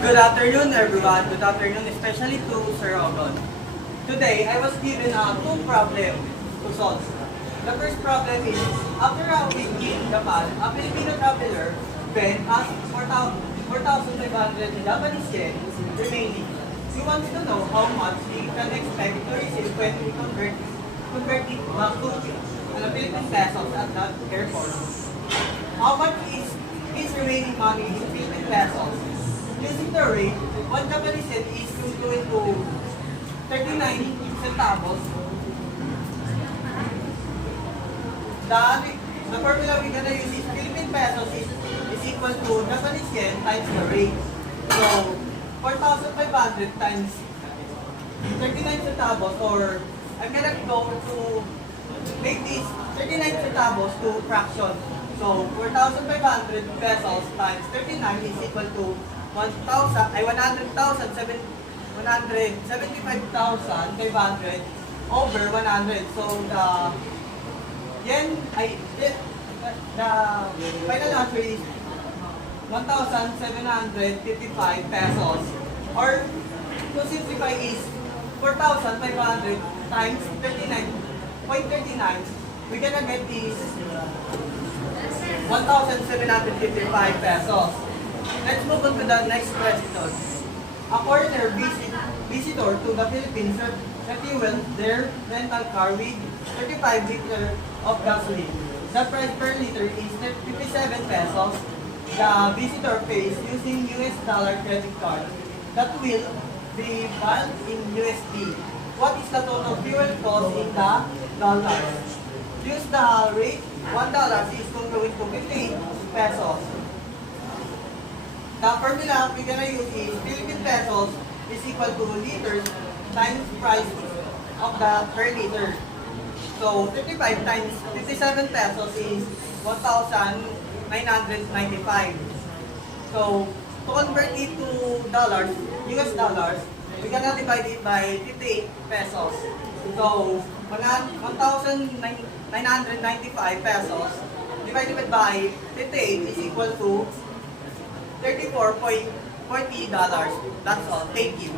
Good afternoon, everyone. Good afternoon, especially to Sir Ogon. Today, I was given two problems to solve. The first problem is, after a week in Japan, a Filipino traveler spent as 4,500 Japanese yen remaining. He wants to know how much he can expect to receive when we convert it back to Philippine pesos at that airport. How much is his remaining money in Philippine pesos? Using the rate, 1 Japanese yen is equivalent to 39 centavos. The formula we're gonna use is Philippine pesos is equal to Japanese yen times the rate. So, 4,500 times 39 centavos, or I'm gonna go to make this 39 centavos to fraction. So, 4,500 pesos times 39 is equal to 175,500 over 100. So, the final answer is 1,755 pesos, or to simplify is 4,500 times 39.39. We're gonna get this 1,755 pesos. Let's move on to the next question. A foreigner visitor to the Philippines refueled their rental car with 35 liters of gasoline. The price per liter is 57 pesos. The visitor pays using US dollar credit card that will be billed in USD. What is the total fuel cost in the dollars? Use the rate, $1 is going to 58 pesos. The formula we're gonna use is Philippine pesos is equal to liters times price of the per liter. So 35 times 57 pesos is 1,995. So to convert it to dollars, US dollars, we're gonna divide it by 58 pesos. So 1,995 pesos divided by 58 is equal to $34.40. That's all. Thank you.